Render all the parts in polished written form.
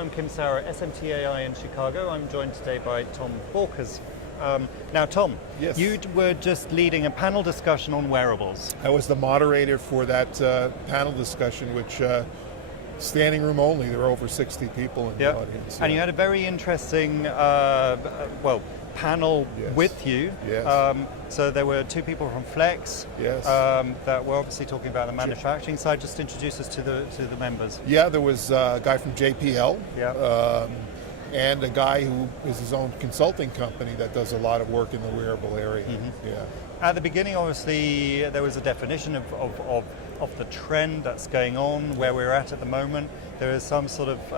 I'm Kim Sauer at SMTAI in Chicago. I'm joined today by Tom Borkes. Now, Tom, yes. You were just leading a panel discussion on wearables. I was the moderator for that panel discussion, which standing room only. There were over 60 people in the audience. And you had a very interesting, panel with you. Yes. So there were two people from Flex that were obviously talking about the manufacturing side. Just introduce us to the members. Yeah, there was a guy from JPL. Yeah. And a guy who is his own consulting company that does a lot of work in the wearable area. Mm-hmm. Yeah. At the beginning, obviously, there was a definition of the trend that's going on, where we're at the moment. There is some sort of,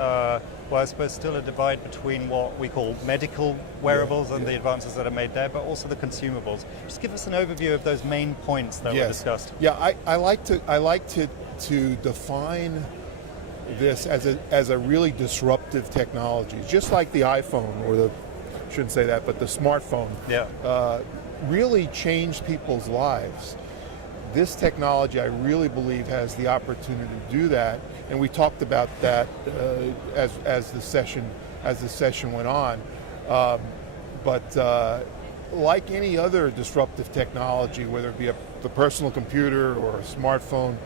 I suppose still a divide between what we call medical wearables and the advances that are made there, but also the consumables. Just give us an overview of those main points that were discussed. Yeah, I like to define this as a really disruptive technology, just like the iPhone, or shouldn't say that, but the smartphone. Really changed people's lives. This technology, I really believe, has the opportunity to do that, and we talked about that as the session went on. But like any other disruptive technology, whether it be the personal computer or a smartphone,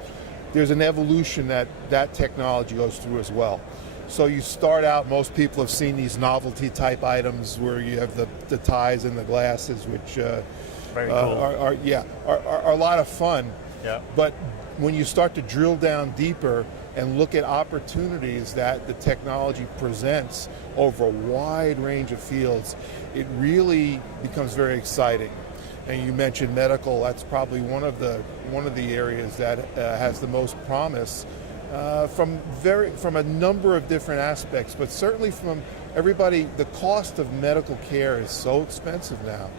there's an evolution that technology goes through as well. So you start out, most people have seen these novelty type items where you have the ties and the glasses, which very cool. are a lot of fun. Yeah. But when you start to drill down deeper and look at opportunities that the technology presents over a wide range of fields, it really becomes very exciting. And you mentioned medical. That's probably one of the areas that has the most promise from a number of different aspects, but certainly from everybody. The cost of medical care is so expensive now,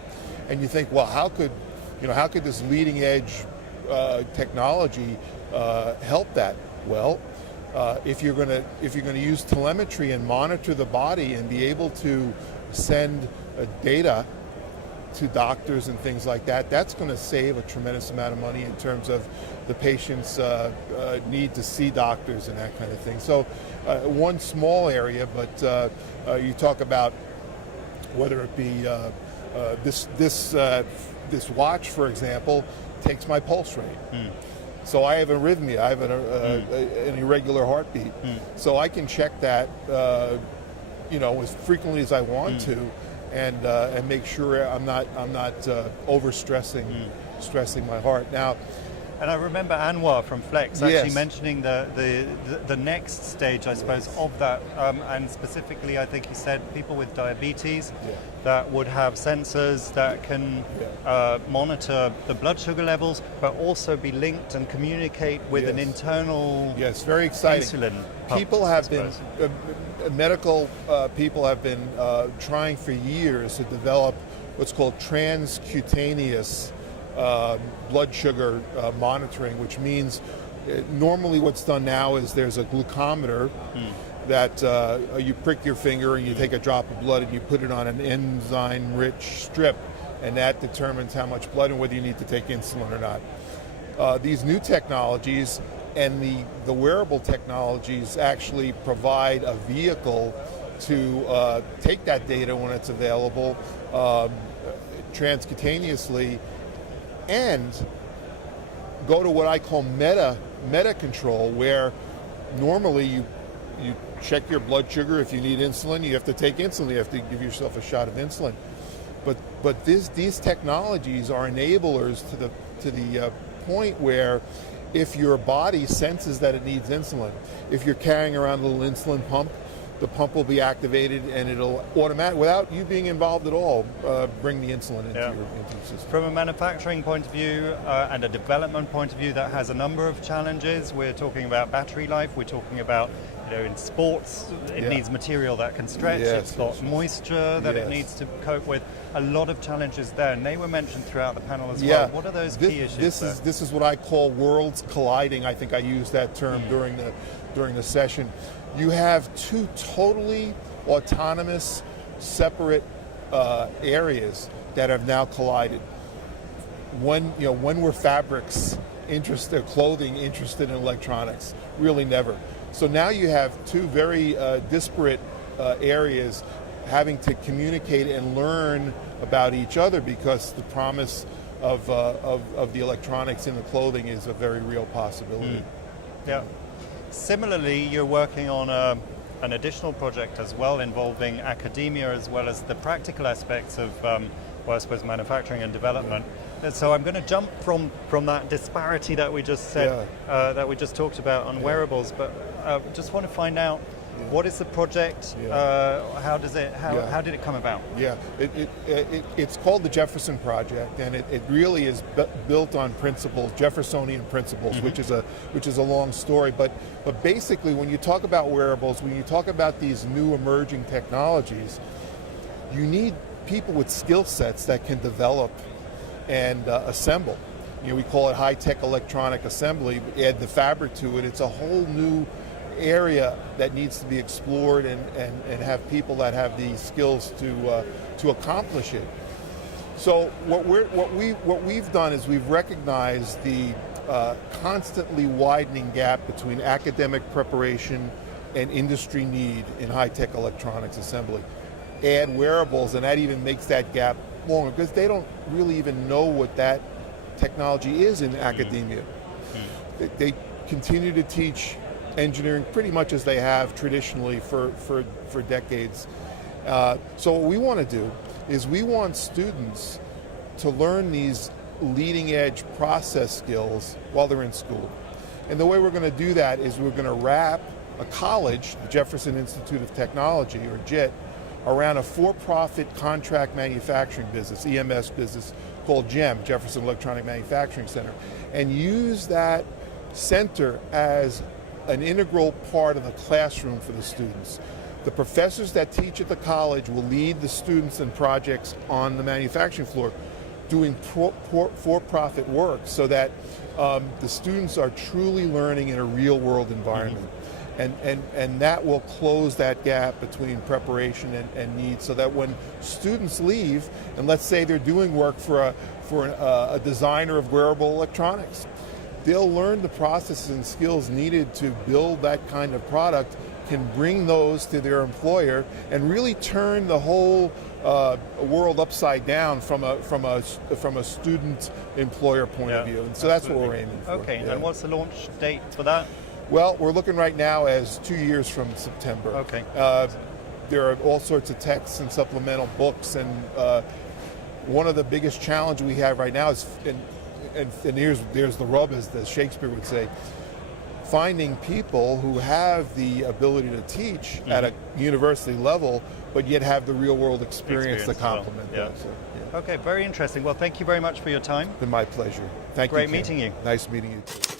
and you think, well, how could this leading edge technology help that? Well, if you're going to use telemetry and monitor the body and be able to send data to doctors and things like that, that's going to save a tremendous amount of money in terms of the patient's need to see doctors and that kind of thing. So one small area, but you talk about whether it be this watch, for example, takes my pulse rate. So I have arrhythmia, I have an irregular heartbeat. So I can check that as frequently as I want to, and make sure I'm not stressing my heart. Now, and I remember Anwar from Flex actually mentioning the next stage, I suppose, of that, and specifically, I think he said people with diabetes that would have sensors that can monitor the blood sugar levels, but also be linked and communicate with an internal very exciting insulin pump, people have been medical people have been trying for years to develop what's called transcutaneous blood sugar monitoring, which means normally what's done now is there's a glucometer that you prick your finger and you take a drop of blood and you put it on an enzyme-rich strip, and that determines how much blood and whether you need to take insulin or not. These new technologies and the wearable technologies actually provide a vehicle to take that data when it's available transcutaneously and go to what I call meta control, where normally you check your blood sugar. If you need insulin, you have to take insulin. You have to give yourself a shot of insulin. But these technologies are enablers to the point where if your body senses that it needs insulin, if you're carrying around a little insulin pump, the pump will be activated and it'll automatically, without you being involved at all, bring the insulin into your system. From a manufacturing point of view and a development point of view, that has a number of challenges. We're talking about battery life. We're talking about, in sports, it needs material that can stretch. It's got moisture that it needs to cope with. A lot of challenges there, and they were mentioned throughout the panel as well. What are those key issues? This is what I call worlds colliding. I think I used that term during the session. You have two totally autonomous, separate areas that have now collided. When were fabrics clothing interested in electronics? Really never. So now you have two very disparate areas having to communicate and learn about each other, because the promise of the electronics in the clothing is a very real possibility. Yeah. Similarly, you're working on an additional project as well, involving academia as well as the practical aspects of, well, I suppose, manufacturing and development. So I'm going to jump from that disparity that we just said, that we just talked about on wearables, but just want to find out, what is the project? How did it come about? Yeah, it's called the Jefferson Project, and it really is built on principles, Jeffersonian principles, which is a long story. But basically, when you talk about wearables, when you talk about these new emerging technologies, you need people with skill sets that can develop and assemble. You know, we call it high-tech electronic assembly. Add the fabric to it; it's a whole new area that needs to be explored, and have people that have the skills to accomplish it. So what we've done is we've recognized the constantly widening gap between academic preparation and industry need in high-tech electronics assembly. Add wearables, and that even makes that gap longer, because they don't really even know what that technology is in academia. They continue to teach engineering pretty much as they have traditionally for decades. So what we want to do is we want students to learn these leading edge process skills while they're in school. And the way we're going to do that is we're going to wrap a college, the Jefferson Institute of Technology, or JIT, around a for-profit contract manufacturing business, EMS business, called GEM, Jefferson Electronic Manufacturing Center, and use that center as an integral part of the classroom for the students. The professors that teach at the college will lead the students in projects on the manufacturing floor, doing for-profit work, so that the students are truly learning in a real-world environment. And that will close that gap between preparation and need, so that when students leave, and let's say they're doing work for a designer of wearable electronics, they'll learn the processes and skills needed to build that kind of product, can bring those to their employer, and really turn the whole world upside down from a student employer point of view. And so that's what we're aiming for. Okay, and what's the launch date for that? Well, we're looking right now as 2 years from September. Okay. There are all sorts of texts and supplemental books, and one of the biggest challenges we have right now is, and there's the rub, as Shakespeare would say, finding people who have the ability to teach at a university level, but yet have the real world experience to complement that. So, Okay, very interesting. Well, thank you very much for your time. It's been my pleasure. Thank you. Great meeting you. Nice meeting you too.